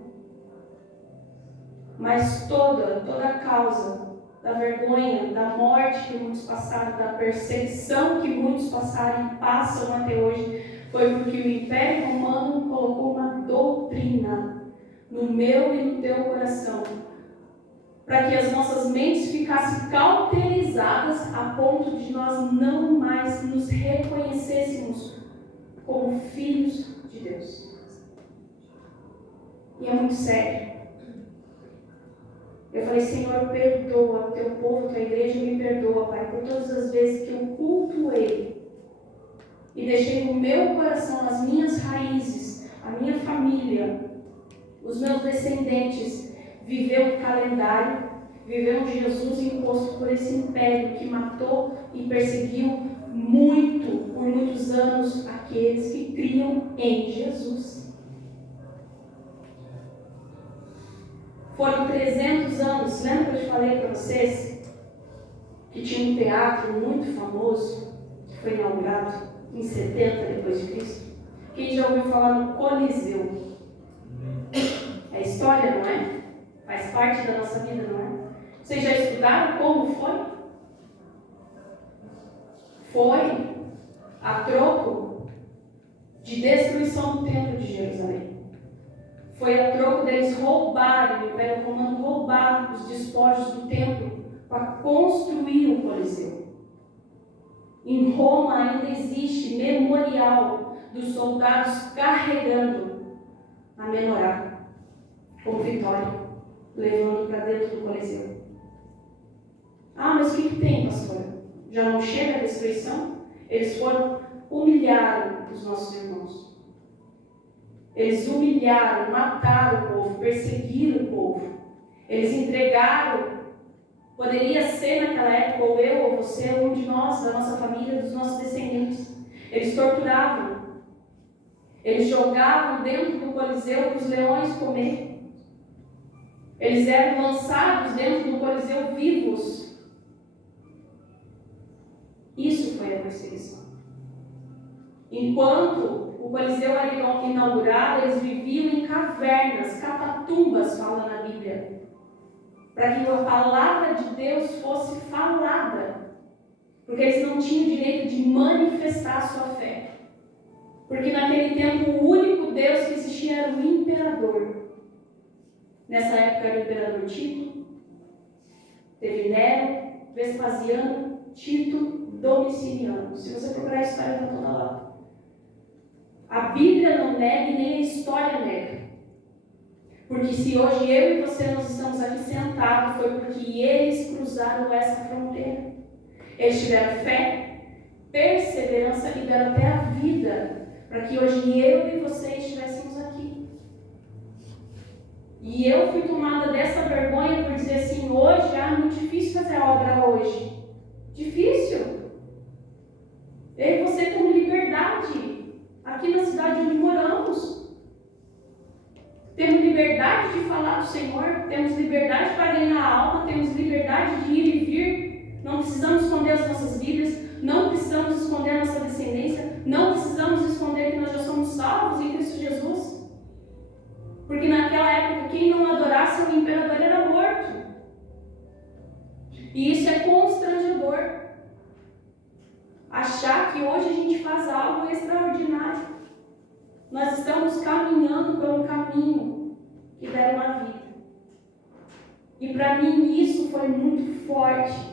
Mas toda a causa da vergonha, da morte que muitos passaram, da perseguição que muitos passaram e passam até hoje, foi porque o Império Romano colocou uma doutrina no meu e no teu coração, para que as nossas mentes ficassem cauterizadas a ponto de nós não mais nos reconhecêssemos como filhos de Deus. E é muito sério. Eu falei, Senhor, perdoa o teu povo, a tua igreja, me perdoa, Pai, por todas as vezes que eu cultuei e deixei no meu coração as minhas raízes, a minha família, os meus descendentes, viver o calendário, viver um Jesus imposto por esse império que matou e perseguiu por muitos anos, aqueles que criam em Jesus. Foram 300 anos, lembra que eu te falei para vocês que tinha um teatro muito famoso, que foi inaugurado em 70 depois de Cristo? Quem já ouviu falar no Coliseu? É história, não é? Faz parte da nossa vida, não é? Vocês já estudaram como foi? Foi a troco de destruição do templo de Jerusalém. Foi a troco deles roubarem, o Império Romano roubar os despojos do templo para construir o Coliseu. Em Roma ainda existe memorial dos soldados carregando a menorá como vitória, levando para dentro do Coliseu. Ah, mas o que tem, pastora? Já não chega a destruição? Eles humilharam os nossos irmãos. Eles humilharam, mataram o povo, perseguiram o povo. Eles entregaram, poderia ser naquela época, ou eu, ou você, ou um de nós, da nossa família, dos nossos descendentes. Eles torturavam. Eles jogavam dentro do Coliseu para os leões comer. Eles eram lançados dentro do Coliseu vivos. Isso foi a perseguição. Enquanto o Coliseu era inaugurado, eles viviam em cavernas, catatumbas, fala na Bíblia, para que a palavra de Deus fosse falada, porque eles não tinham direito de manifestar a sua fé, porque naquele tempo o único Deus que existia era o imperador. Nessa época era o imperador Tito, teve Nero, Vespasiano, Tito, Domiciano. Se você procurar a história, está toda lá. A Bíblia não nega e nem a história nega. Porque se hoje eu e você nós estamos aqui sentados, foi porque eles cruzaram essa fronteira. Eles tiveram fé, perseverança e deram até a vida para que hoje eu e você estivéssemos aqui. E eu fui tomada dessa vergonha por dizer assim, hoje é muito difícil fazer a obra hoje. Difícil. Eu e você temos liberdade aqui na cidade onde moramos. Temos liberdade de falar do Senhor, temos liberdade para ganhar a alma, temos liberdade de ir e vir. Não precisamos esconder as nossas vidas, não precisamos esconder a nossa descendência, não precisamos esconder que nós já somos salvos em Cristo Jesus. Porque naquela época, quem não adorasse o imperador era morto. achar que hoje a gente faz algo extraordinário. Nós estamos caminhando por um caminho que dera uma vida. E para mim isso foi muito forte.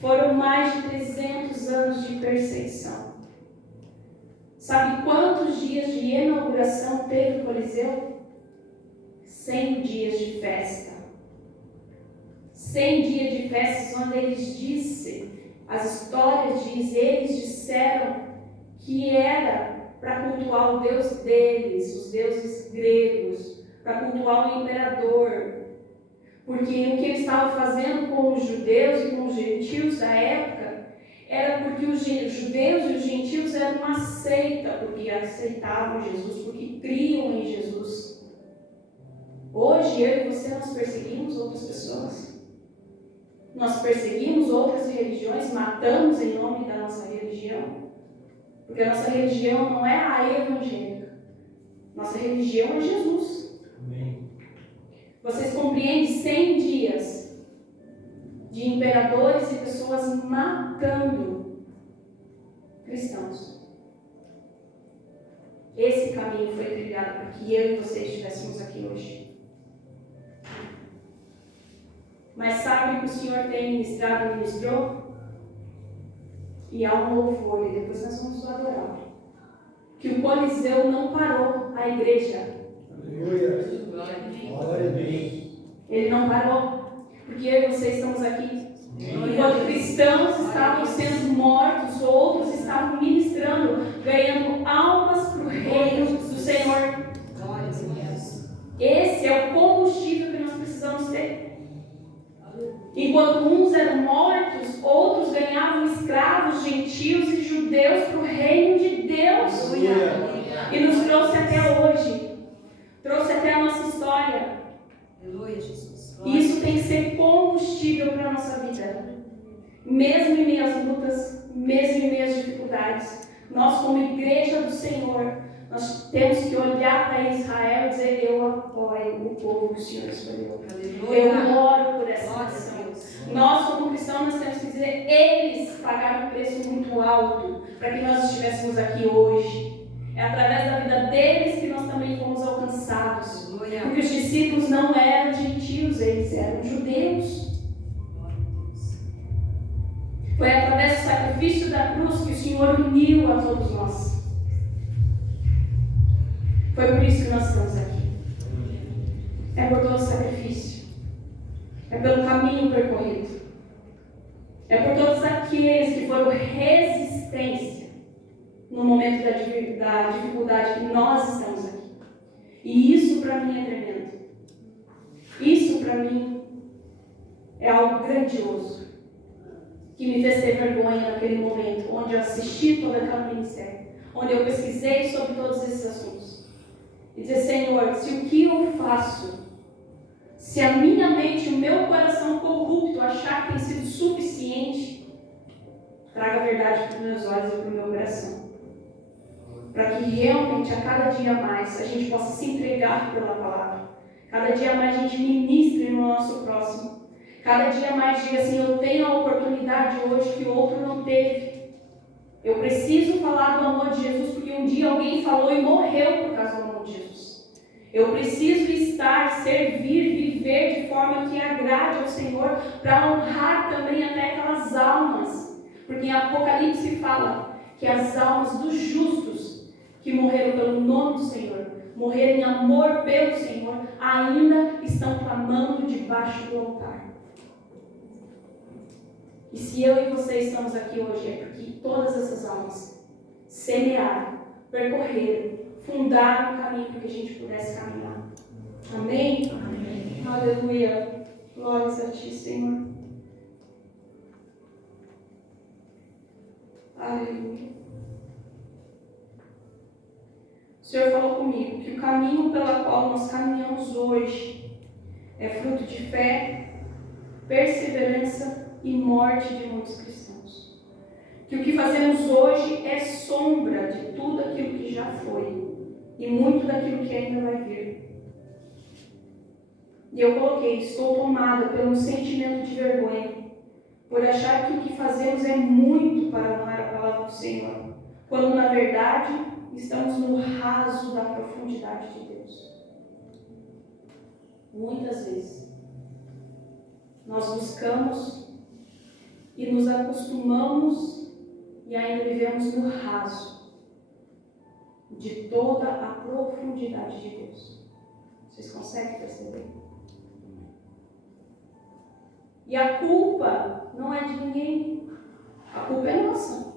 Foram mais de 300 anos de perseguição. Sabe quantos dias de inauguração teve o Coliseu? 100 dias de festa. 100 dias de festas onde eles dizem, as histórias dizem, eles disseram que era para cultuar o Deus deles, os deuses gregos, para cultuar o imperador. Porque o que eles estavam fazendo com os judeus e com os gentios da época era porque os judeus e os gentios eram uma seita, porque aceitavam Jesus, porque criam em Jesus. Hoje eu e você nós perseguimos outras pessoas. Nós perseguimos outras religiões, matamos em nome da nossa religião. Porque a nossa religião não é a evangélica. Nossa religião é Jesus. Amém. Vocês compreendem 100 dias de imperadores e pessoas matando cristãos. Esse caminho foi trilhado para que eu e vocês estivéssemos aqui hoje. Mas sabe o que o Senhor tem ministrado e ministrou? E há um louvor, e depois nós vamos adorar. Que o Coliseu não parou a igreja. Aleluia. Glória a Deus. Ele não parou. Porque eu e vocês estamos aqui. Enquanto cristãos estavam sendo mortos, outros estavam ministrando, ganhando almas para o reino do Senhor. Esse é o combustível que nós precisamos ter. Enquanto uns eram mortos, outros ganhavam escravos, gentios e judeus para o reino de Deus. E nos trouxe até hoje. Trouxe até a nossa história. E isso tem que ser combustível para a nossa vida. Mesmo em meio às lutas, mesmo em meio às dificuldades, nós como igreja do Senhor, nós temos que olhar para Israel e dizer: eu apoio o povo que o Senhor escolheu. Eu oro por essa nação. Nós como cristãos, nós temos que dizer: eles pagaram um preço muito alto para que nós estivéssemos aqui hoje. É através da vida deles que nós também fomos alcançados. Porque os discípulos não eram gentios, eles eram judeus. Foi através do sacrifício da cruz que o Senhor uniu a todos nós. Foi por isso que nós estamos aqui. É por todo o sacrifício. É pelo caminho percorrido. É por todos aqueles que foram resistência no momento da dificuldade que nós estamos aqui. E isso para mim é tremendo. Isso para mim é algo grandioso, que me fez ter vergonha naquele momento, onde eu assisti todo aquele ministério, onde eu pesquisei sobre todos esses assuntos. E dizer: Senhor, se o que eu faço, se a minha mente, o meu coração corrupto achar que tem sido suficiente, traga a verdade para os meus olhos e para o meu coração. Para que realmente a cada dia mais a gente possa se entregar pela palavra. Cada dia mais a gente ministre no nosso próximo. Cada dia mais diga assim: eu tenho a oportunidade hoje que o outro não teve. Eu preciso falar do amor de Jesus porque um dia alguém falou e morreu por causa do amor de Jesus. Eu preciso estar, servir, viver de forma que agrade ao Senhor para honrar também até aquelas almas. Porque em Apocalipse fala que as almas dos justos que morreram pelo nome do Senhor, morreram em amor pelo Senhor, ainda estão clamando debaixo do altar. E se eu e você estamos aqui hoje, é porque todas essas almas semearam, percorreram, fundaram o caminho para que a gente pudesse caminhar. Amém? Amém. Aleluia. Glórias a Ti, Senhor. Aleluia. O Senhor falou comigo que o caminho pelo qual nós caminhamos hoje é fruto de fé, perseverança e morte de muitos cristãos. Que o que fazemos hoje é sombra de tudo aquilo que já foi e muito daquilo que ainda vai vir. E eu coloquei: estou tomada pelo sentimento de vergonha por achar que o que fazemos é muito para amar a palavra do Senhor, quando na verdade estamos no raso da profundidade de Deus. Muitas vezes nós buscamos e nos acostumamos e ainda vivemos no raso de toda a profundidade de Deus. Vocês conseguem perceber? E a culpa não é de ninguém. A culpa é nossa.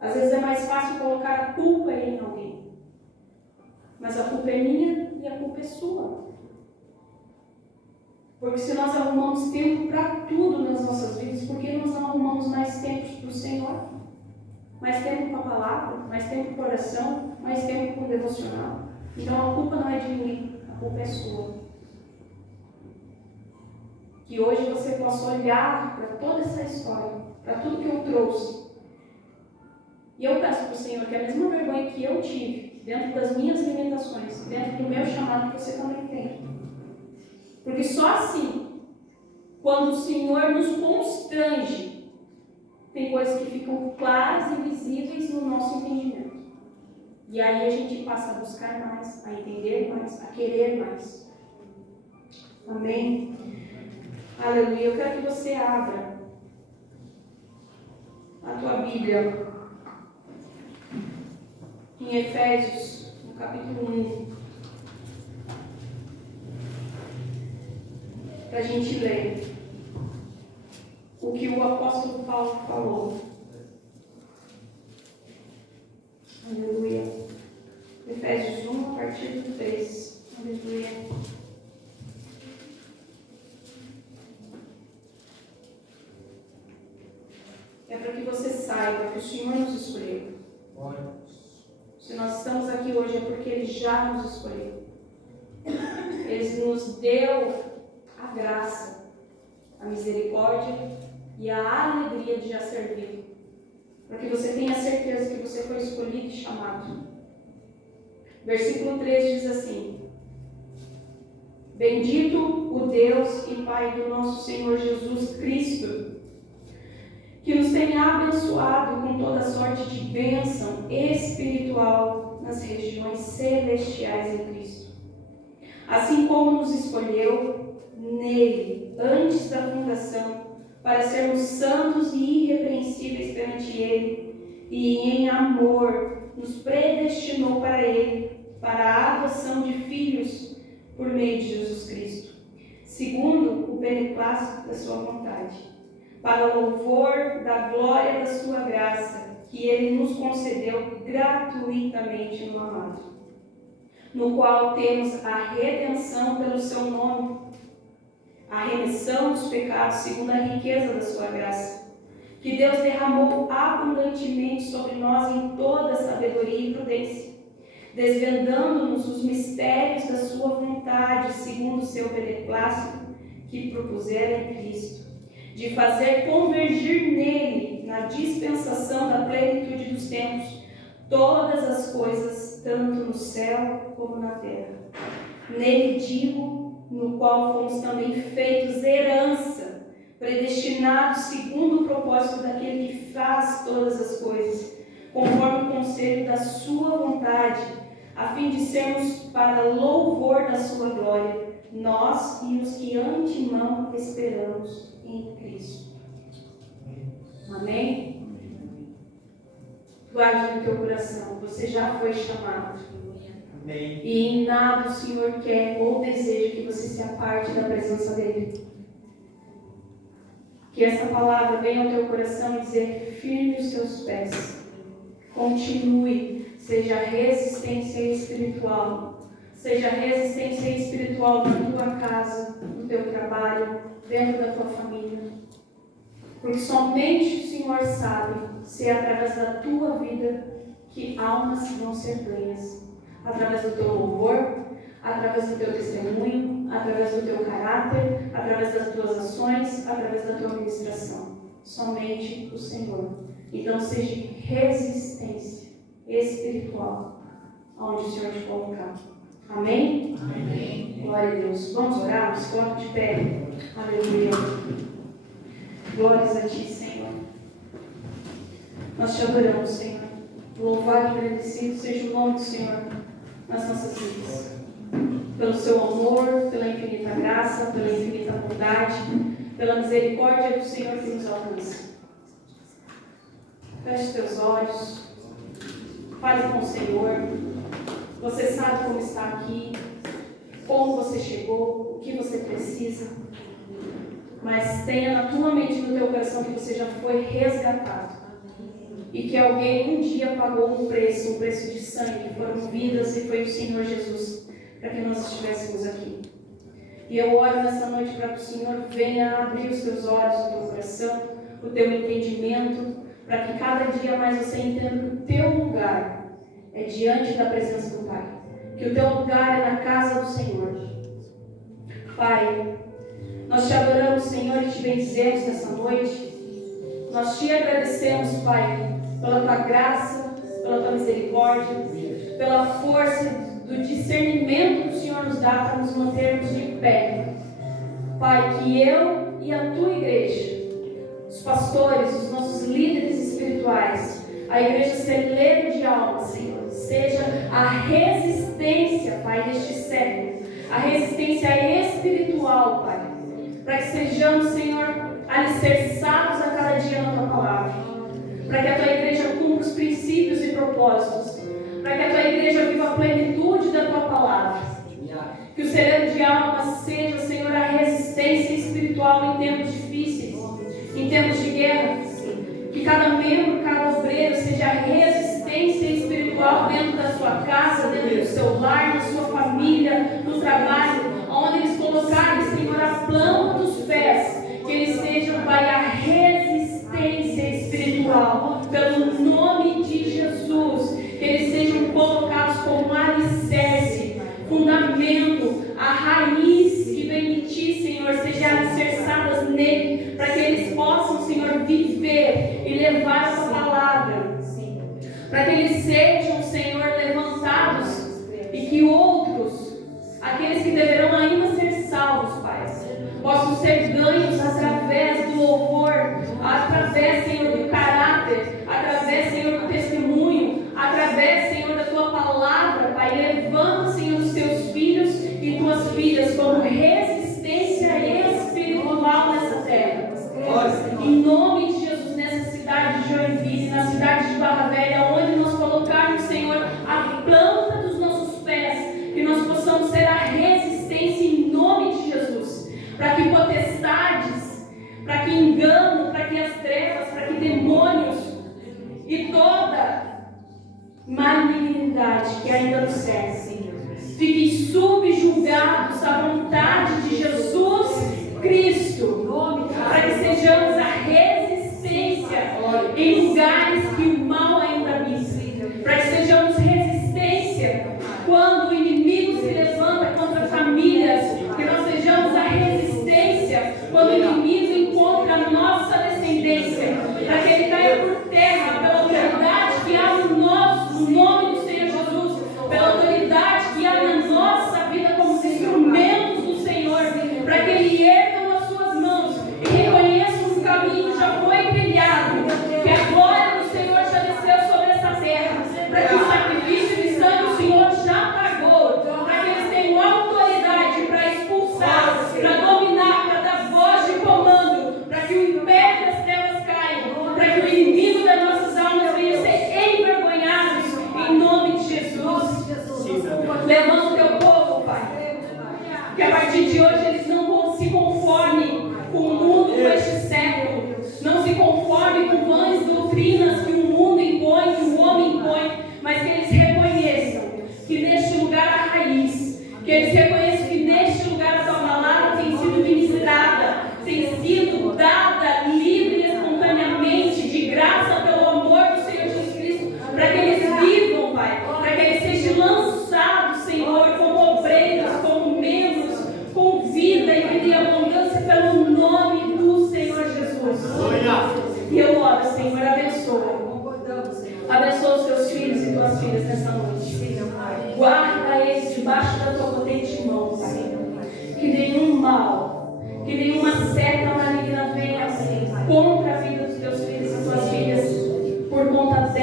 Às vezes é mais fácil colocar a culpa em alguém. Mas a culpa é minha e a culpa é sua. Porque se nós arrumamos tempo para tudo nas nossas vidas, por que nós não arrumamos mais tempo para o Senhor? Mais tempo com a palavra, mais tempo com a oração, mais tempo com o devocional. Então a culpa não é de ninguém, a culpa é sua. Que hoje você possa olhar para toda essa história, para tudo que eu trouxe. E eu peço para o Senhor que a mesma vergonha que eu tive, dentro das minhas limitações, dentro do meu chamado, que você também tem. Porque só assim, quando o Senhor nos constrange, tem coisas que ficam claras e visíveis no nosso entendimento. E aí a gente passa a buscar mais, a entender mais, a querer mais. Amém? Aleluia. Eu quero que você abra a tua Bíblia em Efésios, no capítulo 1. Para a gente ler o que o apóstolo Paulo falou. Aleluia. Efésios 1, a partir do 3. Aleluia. É para que você saiba que o Senhor nos escolheu. Se nós estamos aqui hoje é porque Ele já nos escolheu. Ele nos deu a graça, a misericórdia e a alegria de já servir. Para que você tenha certeza que você foi escolhido e chamado. Versículo 3 diz assim: Bendito o Deus e Pai do nosso Senhor Jesus Cristo, que nos tenha abençoado com toda sorte de bênção espiritual nas regiões celestiais em Cristo. Assim como nos escolheu nele, antes da fundação, para sermos santos e irrepreensíveis perante Ele, e em amor nos predestinou para Ele, para a adoção de filhos por meio de Jesus Cristo, segundo o beneplácito da sua vontade, para o louvor da glória da sua graça, que Ele nos concedeu gratuitamente no amado, no qual temos a redenção pelo seu nome, a remissão dos pecados segundo a riqueza da sua graça, que Deus derramou abundantemente sobre nós em toda sabedoria e prudência, desvendando-nos os mistérios da sua vontade, segundo o seu beneplácito, que propusera em Cristo, de fazer convergir nele, na dispensação da plenitude dos tempos, todas as coisas, tanto no céu como na terra. Nele digo, no qual fomos também feitos herança, predestinados segundo o propósito daquele que faz todas as coisas, conforme o conselho da sua vontade, a fim de sermos para louvor da sua glória, nós e os que antemão esperamos em Cristo. Amém? Guarde no teu coração, você já foi chamado. Amém. E em nada o Senhor quer ou deseja que você se aparte da presença dEle. Que essa palavra venha ao teu coração e dizer: firme os seus pés. Continue, seja resistência espiritual. Seja resistência espiritual na tua casa, no teu trabalho, dentro da tua família. Porque somente o Senhor sabe se é através da tua vida que almas vão ser ganhas. Através do teu louvor, através do teu testemunho, através do teu caráter, através das tuas ações, através da tua administração. Somente o Senhor. Então seja resistência espiritual onde o Senhor te colocar. Amém? Amém. Glória a Deus. Vamos orar? Nos coloque de pé. Aleluia. Glórias a ti, Senhor. Nós te adoramos, Senhor. Louvado e agradecido seja o nome do Senhor nas nossas vidas. Pelo seu amor, pela infinita graça, pela infinita bondade, pela misericórdia do Senhor que nos alcança. Feche teus olhos. Fale com o Senhor. Você sabe como está aqui, como você chegou, o que você precisa. Mas tenha na tua mente e no teu coração que você já foi resgatado. E que alguém um dia pagou um preço de sangue, foram vidas, e foi o Senhor Jesus, para que nós estivéssemos aqui. E eu oro nessa noite para que o Senhor venha abrir os teus olhos, o teu coração, o teu entendimento, para que cada dia mais você entenda que o teu lugar é diante da presença do Pai. Que o teu lugar é na casa do Senhor. Pai, nós te adoramos, Senhor, e te bendizemos nessa noite. Nós te agradecemos, Pai, pela tua graça, pela tua misericórdia, pela força do discernimento que o Senhor nos dá para nos mantermos de pé. Pai, que eu e a tua igreja, os pastores, os nossos líderes espirituais, a igreja celeiro de alma, Senhor, seja a resistência, Pai, deste século, a resistência espiritual, Pai, para que sejamos, Senhor, alicerçados a cada dia na tua palavra, para que a tua igreja cumpra os princípios e propósitos, para que a tua igreja viva a plenitude da tua palavra, que o celeiro de alma seja, Senhor, a resistência espiritual em tempos difíceis, em tempos de guerra, que cada membro, cada obreiro seja a resistência espiritual dentro da sua casa, dentro do seu lar, na sua família, no trabalho, onde eles colocarem, Senhor, a planta dos pés, que eles sejam, Pai, a resistência espiritual, pelo nome de Jesus, que eles sejam colocados como alicerce, fundamento, a raiz que vem de ti, Senhor, seja alicerçadas nele, para que eles possam, Senhor, viver e levar essa palavra, para que eles sejam, Senhor, levantados e que outros, aqueles que deverão ainda ser salvos, Pai, possam ser ganhos através do louvor, através, Senhor, do caráter, através, Senhor, do testemunho, através, Senhor, da tua palavra, Pai. Levanta, Senhor, os teus filhos e tuas filhas como resistência espiritual nessa terra. Em nome de Jesus, nessa cidade de Joinville, na cidade de Barra Velha, onde nós colocarmos, Senhor, a planta dos nossos pés, que nós possamos ser a resistência em nome de Jesus, para que potestades, para que engano, para que as trevas, para que demônios e toda malignidade que ainda nos serve fiquem subjugados à vontade de Jesus Cristo, para que sejamos a resistência em lugares que o mal ainda habita, para que sejamos resistência quando o inimigo se levanta contra famílias, que nós sejamos a resistência quando o inimigo encontra a nossa descendência, para que ele caia por terra pela autoridade que há no nome do Senhor Jesus, pela autoridade que há na nossa vida como instrumentos do Senhor, para que ele erga as suas mãos e reconheça que o caminho já foi trilhado, que a glória do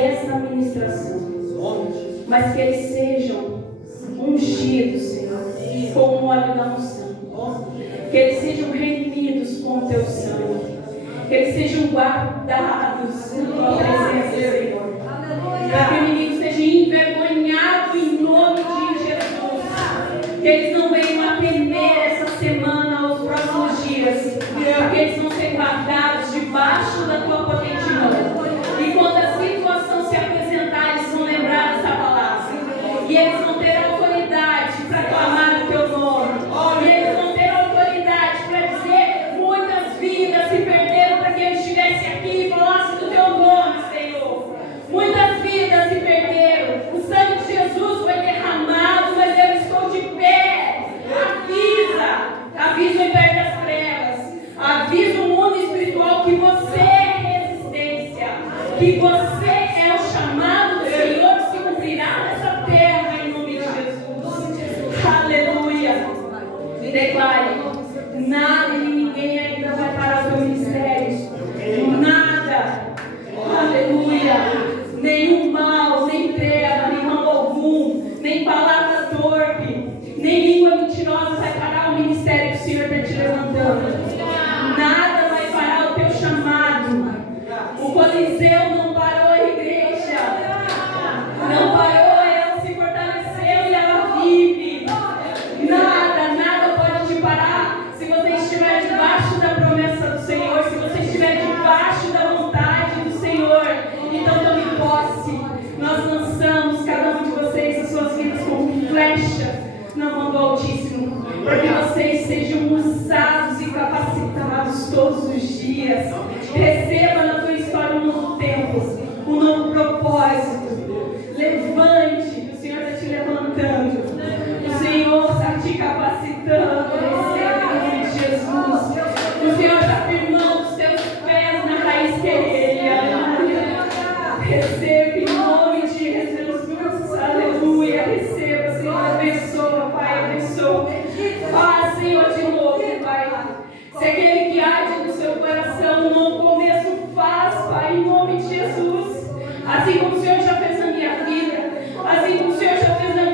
dessa ministração, mas que eles sejam ungidos, Senhor, com o óleo da unção, que eles sejam remidos com o teu sangue, que eles sejam guardados na tua presença, Senhor, para que o inimigo seja envergonhado em nome de Jesus, que eles não venham a temer essa semana ou os próximos dias, porque eles vão ser guardados debaixo da tua potente mão. E quando a situação se apresentar, eles vão lembrar dessa palavra. E eles vão ter autoridade para clamar o teu nome. E eles vão ter autoridade para dizer: muitas vidas se perderam para que eu estivesse aqui e falasse do teu nome, Senhor. Muitas vidas se perderam. O sangue de Jesus foi derramado, mas eu estou de pé. Avisa o império das trevas. Avisa o mundo espiritual que você é resistência, que você é o chamado do Senhor que se cumprirá nessa terra em nome de Jesus. Aleluia. Declare: nada e ninguém ainda vai parar o teu ministério. Nada. Aleluia. Nenhum mal, nem treva, nem mal algum, nem palavra torpe, nem língua mentirosa vai parar o ministério que o Senhor está te levantando. Nada vai parar o teu chamado. O Coliseu não parou a igreja. Não parou, ela se fortaleceu e ela vive. Nada pode te parar. Se você estiver debaixo da promessa do Senhor, se você estiver debaixo da vontade do Senhor, então tome posse. Nós lançamos cada um de vocês as suas vidas como flecha na mão do Altíssimo, porque vocês sejam usados e capacitados todos os dias. Receba na tua história um novo tempo, um novo propósito. Levante, o Senhor está te levantando, o Senhor está te capacitando. Receba em nome de Jesus. O Senhor está firmando os teus pés na raiz que é Ele. Aleluia. Receba em nome de Jesus. Aleluia. Receba, Senhor. Abençoa, Pai. Abençoa. Faz, Senhor, de novo, Pai. Se aquele que arde no seu coração um novo começo, faz, Pai, em nome de Jesus. Assim como o Senhor já fez na minha vida, assim como o Senhor já fez na